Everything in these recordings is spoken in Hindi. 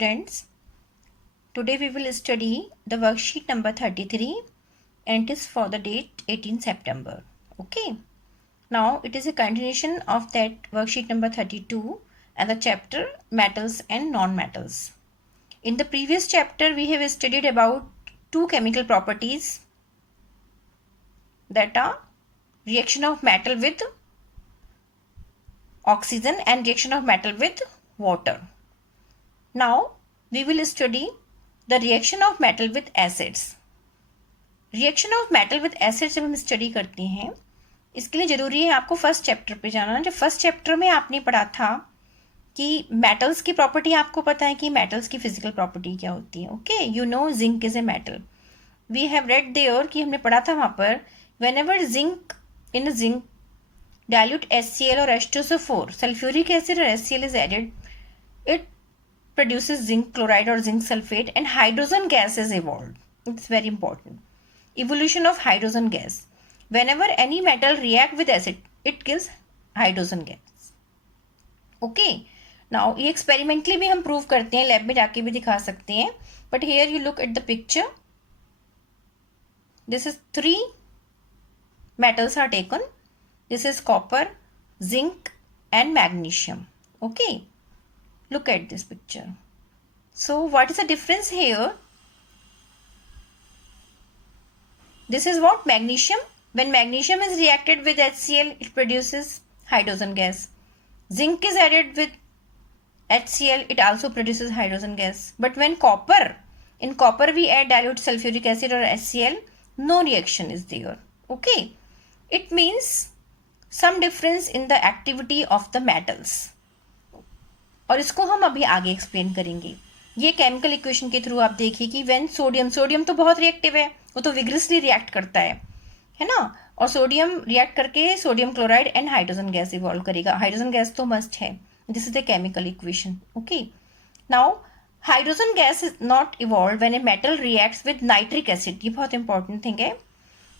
students, today we will study the worksheet number 33 and it is for the date 18 September. Okay. Now it is a continuation of that worksheet number 32 and the chapter metals and non-metals. In the previous chapter we have studied about two chemical properties that are reaction of metal with oxygen and reaction of metal with water. Now we will study the reaction of metal with acids. Reaction of metal with acid जब हम स्टडी करते हैं इसके लिए ज़रूरी है आपको फर्स्ट चैप्टर पे जाना। जब फर्स्ट चैप्टर में आपने पढ़ा था कि मेटल्स की प्रॉपर्टी, आपको पता है कि मेटल्स की फिजिकल प्रॉपर्टी क्या होती है। Okay, you know zinc is a metal. We have read there कि हमने पढ़ा था वहाँ पर whenever zinc in zinc dilute HCl और H2SO4 सल्फ्यूरिक एसिड और HCl is added, it produces zinc chloride or zinc sulfate and hydrogen gas is evolved. It's very important. Evolution of hydrogen gas. Whenever any metal react with acid, it gives hydrogen gas. Okay. Now ये experimentally भी हम prove करते हैं, lab में जाके भी दिखा सकते हैं. But here you look at the picture. This is 3 metals are taken. This is copper, zinc and magnesium. Okay. Look at this picture. So what is the difference here? This is what magnesium. When magnesium is reacted with HCl, it produces hydrogen gas. Zinc is added with HCl, it also produces hydrogen gas. But when in copper we add dilute sulfuric acid or HCl, no reaction is there. Okay. It means some difference in the activity of the metals. और इसको हम अभी आगे एक्सप्लेन करेंगे। ये केमिकल इक्वेशन के थ्रू आप देखिए कि व्हेन सोडियम तो बहुत रिएक्टिव है, वो तो विग्रसली रिएक्ट करता है ना, और सोडियम रिएक्ट करके sodium chloride and hydrogen gas evolve करेगा। हाइड्रोजन गैस तो मस्ट है। This is the chemical equation. Okay, now hydrogen gas is not evolve when a metal reacts with nitric acid. ये बहुत इंपॉर्टेंट थिंग है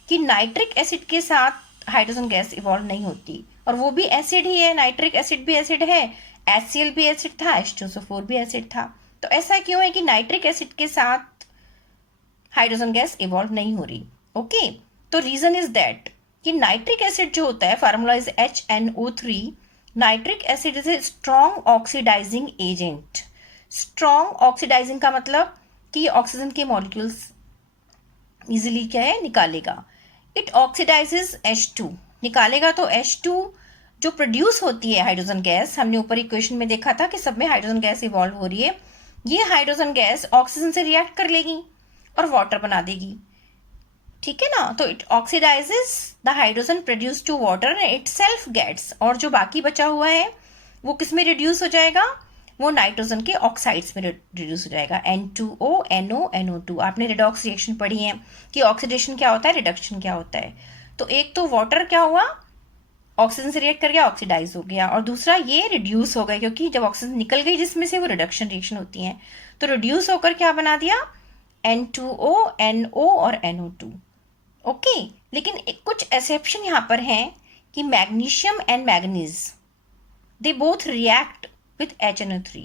कि नाइट्रिक एसिड के साथ हाइड्रोजन गैस इवॉल्व नहीं होती, और वो भी एसिड ही है। नाइट्रिक एसिड भी एसिड है, HCl भी एसिड था, H2SO4 भी एसिड था। तो ऐसा क्यों है कि नाइट्रिक एसिड के साथ हाइड्रोजन गैस इवॉल्व नहीं हो रही। ओके, तो रीजन इज दैट कि नाइट्रिक एसिड जो होता है, formula is HNO3। Nitric acid is a strong oxidising agent. Strong oxidising का मतलब कि ऑक्सीजन के मॉलिक्यूल्स इजिली क्या है निकालेगा। इट ऑक्सीडाइजेज H2, निकालेगा तो H2 जो प्रोड्यूस होती है हाइड्रोजन गैस, हमने ऊपर इक्वेशन में देखा था कि सब में हाइड्रोजन गैस इवॉल्व हो रही है। ये हाइड्रोजन गैस ऑक्सीजन से रिएक्ट कर लेगी और वाटर बना देगी। ठीक है ना, तो it oxidises the hydrogen produce to water and itself gets, और जो बाकी बचा हुआ है वो किस में रिड्यूस हो जाएगा, वो नाइट्रोजन के ऑक्साइड्स में रिड्यूस हो जाएगा। N2O, NO, NO2। आपने रिडॉक्स रिएक्शन पढ़ी है कि ऑक्सीडेशन क्या होता है, रिडक्शन क्या होता है। तो एक तो वाटर क्या हुआ, ऑक्सीजन से रिएक्ट कर गया, ऑक्सीडाइज हो गया, और दूसरा ये रिड्यूस हो गया क्योंकि जब ऑक्सीजन निकल गई जिसमें से वो रिडक्शन रिएक्शन होती है, तो रिड्यूस होकर क्या बना दिया, N2O, NO और NO2। ओके, लेकिन कुछ एक्सेप्शन यहाँ पर हैं कि magnesium and manganese they both react with HNO3,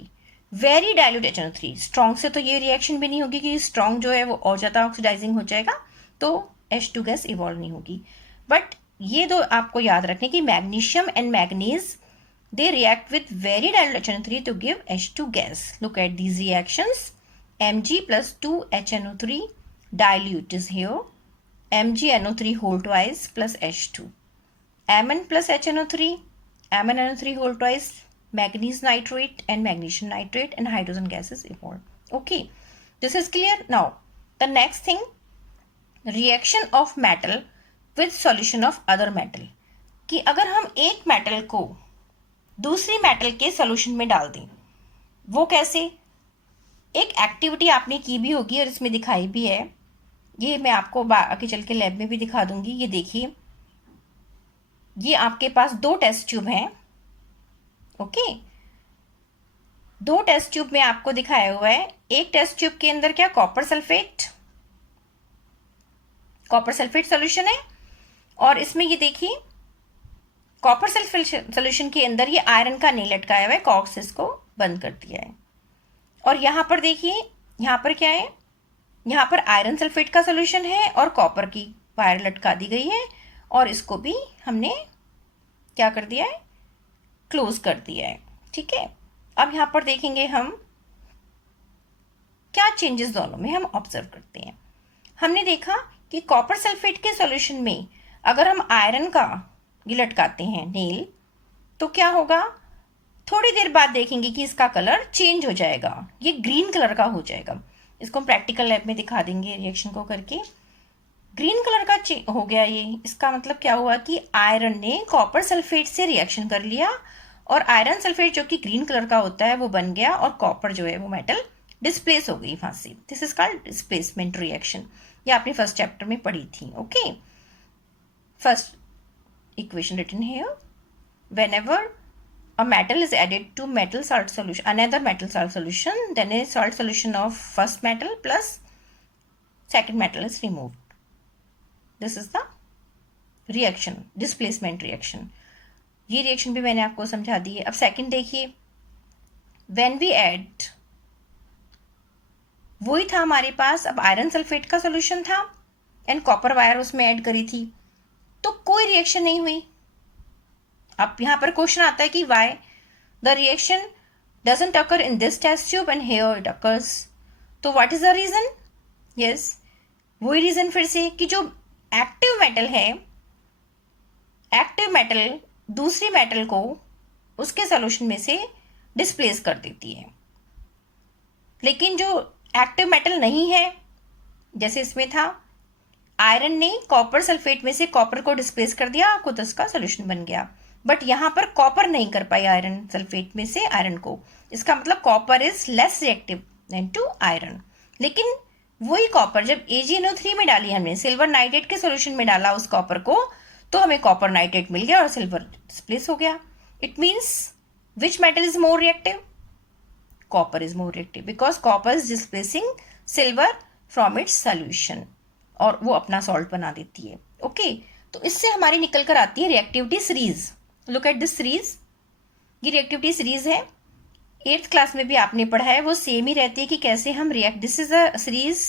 very dilute HNO3। Strong से तो ये रिएक्शन भी नहीं होगी कि स्ट्रॉन्ग जो है वो और ज़्यादा ऑक्सीडाइजिंग हो जाएगा तो H2 गैस इवॉल्व नहीं होगी। बट ये दो आपको याद रखने की magnesium and manganese they react with very dilute HNO3 to give H2 gas. Look at these reactions. Mg plus 2HNO3 dilute is here. MgNO3 whole twice plus H2. Mn plus HNO3, MnNO3 whole twice, manganese nitrate and magnesium nitrate, and hydrogen gas is evolved. Okay, this is clear. Now the next thing, reaction of metal with solution of other metal, कि अगर हम एक मेटल को दूसरी मेटल के सॉल्यूशन में डाल दें, वो कैसे। एक एक्टिविटी आपने की भी होगी और इसमें दिखाई भी है, ये मैं आपको आगे चल के लैब में भी दिखा दूंगी। ये देखिए, ये आपके पास 2 टेस्ट ट्यूब हैं। ओके, 2 टेस्ट ट्यूब में आपको दिखाया हुआ है। एक टेस्ट ट्यूब के अंदर क्या, कॉपर सल्फेट सॉल्यूशन है, और इसमें ये देखिए कॉपर सल्फेट सॉल्यूशन के अंदर ये आयरन का नेल लटकाया हुआ है, कॉक्स इसको बंद कर दिया है। और यहाँ पर देखिए, यहाँ पर क्या है, यहाँ पर आयरन सल्फेट का सोल्यूशन है और कॉपर की वायर लटका दी गई है और इसको भी हमने क्या कर दिया है, क्लोज कर दिया है। ठीक है, अब यहाँ पर देखेंगे हम क्या चेंजेस दोनों में हम ऑब्जर्व करते हैं। हमने देखा कि कॉपर सल्फेट के सॉल्यूशन में अगर हम आयरन का ये लटकाते हैं नेल, तो क्या होगा, थोड़ी देर बाद देखेंगे कि इसका कलर चेंज हो जाएगा, ये ग्रीन कलर का हो जाएगा। इसको हम प्रैक्टिकल लैब में दिखा देंगे रिएक्शन को करके। ग्रीन कलर का हो गया ये, इसका मतलब क्या हुआ कि आयरन ने कॉपर सल्फेट से रिएक्शन कर लिया और आयरन सल्फेट जो कि ग्रीन कलर का होता है वो बन गया और कॉपर जो है वो मेटल डिस्प्लेस हो गई वहां से। This is called displacement reaction. ये आपने फर्स्ट चैप्टर में पढ़ी थी। Okay, first equation written here, whenever a metal is added to metal salt solution, another metal salt solution, then a salt solution of first metal plus second metal is removed. This is the reaction, displacement reaction. ये रिएक्शन भी मैंने आपको समझा दी है। अब सेकंड देखिए, when we add, वही था हमारे पास, अब आयरन सल्फेट का सोल्यूशन था एंड कॉपर वायर उसमें ऐड करी थी, तो कोई रिएक्शन नहीं हुई। अब यहाँ पर क्वेश्चन आता है कि why the reaction doesn't occur in this test tube and here it occurs. तो what is the reason? Yes, वही रीजन फिर से कि जो एक्टिव मेटल है, एक्टिव मेटल दूसरी मेटल को उसके सॉल्यूशन में से डिस्प्लेस कर देती है, लेकिन जो एक्टिव मेटल नहीं है, जैसे इसमें था आयरन ने कॉपर सल्फेट में से कॉपर को डिस्प्लेस कर दिया, खुद उसका सोल्यूशन बन गया। बट यहाँ पर कॉपर नहीं कर पाई आयरन सल्फेट में से आयरन को, इसका मतलब copper is less reactive than to iron. लेकिन वही कॉपर जब AgNO3 में डाली हमने, सिल्वर नाइट्रेट के सोल्यूशन में डाला उस कॉपर को, तो हमें कॉपर नाइट्रेट मिल गया और सिल्वर डिस्प्लेस हो गया। It means which metal is more reactive? Copper is more reactive because copper is displacing silver from its solution और वो अपना सॉल्ट बना देती है। ओके, तो इससे हमारी निकल कर आती है reactivity series. Look at this series, ये रिएक्टिविटी सीरीज है, 8th क्लास में भी आपने पढ़ा है, वो सेम ही रहती है कि कैसे हम react. This is a series,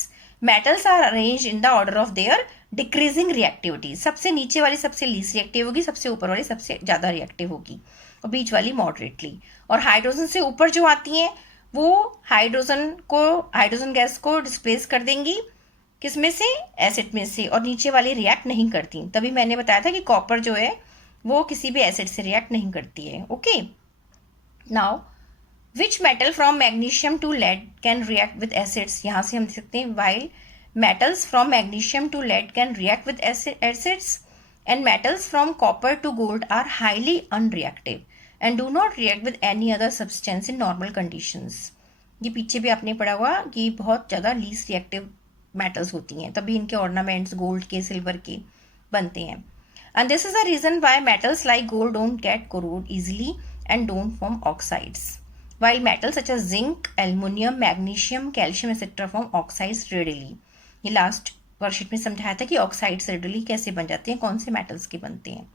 metals are arrange in the order of their decreasing reactivity. सबसे नीचे वाली सबसे लीस्ट रिएक्टिव होगी, सबसे ऊपर वाली सबसे ज्यादा रिएक्टिव होगी और बीच वाली मॉडरेटली। और हाइड्रोजन से ऊपर जो आती हैं वो हाइड्रोजन गैस को डिस्प्लेस कर देंगी, किसमें से? एसिड में से, और नीचे वाली रिएक्ट नहीं करती। तभी मैंने बताया था कि कॉपर जो है वो किसी भी एसिड से रिएक्ट नहीं करती है। Okay, now which metal from magnesium to lead can react with acids? यहां से हम देख सकते हैं, while metals from magnesium to lead can react with acids and metals from copper to gold are highly unreactive and do not react with any other substance in normal conditions. ये पीछे भी आपने पढ़ा हुआ कि बहुत ज़्यादा लीस्ट रिएक्टिव मेटल्स होती हैं, तभी इनके ऑर्नामेंट्स गोल्ड के, सिल्वर के बनते हैं। And this is the reason why metals like gold don't get corrode easily and don't form oxides, while metals such as zinc, aluminium, magnesium, calcium etc. form oxides readily. ये लास्ट वर्कशीट में समझाया था कि ऑक्साइड्स रेडली कैसे बन जाते हैं, कौन से मेटल्स के बनते हैं।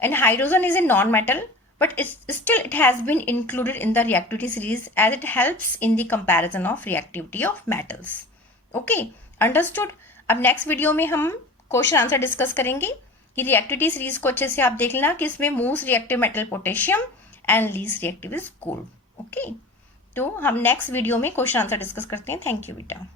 And hydrogen is a non metal but still it has been included in the reactivity series as it helps in the comparison of reactivity of metals. Okay, understood. अब नेक्स्ट वीडियो में हम क्वेश्चन आंसर डिस्कस करेंगे कि रिएक्टिविटी सीरीज को अच्छे से आप देख लेना कि इसमें most reactive metal potassium and least reactive is gold. Okay, तो हम नेक्स्ट वीडियो में क्वेश्चन आंसर डिस्कस करते हैं। थैंक यू बेटा।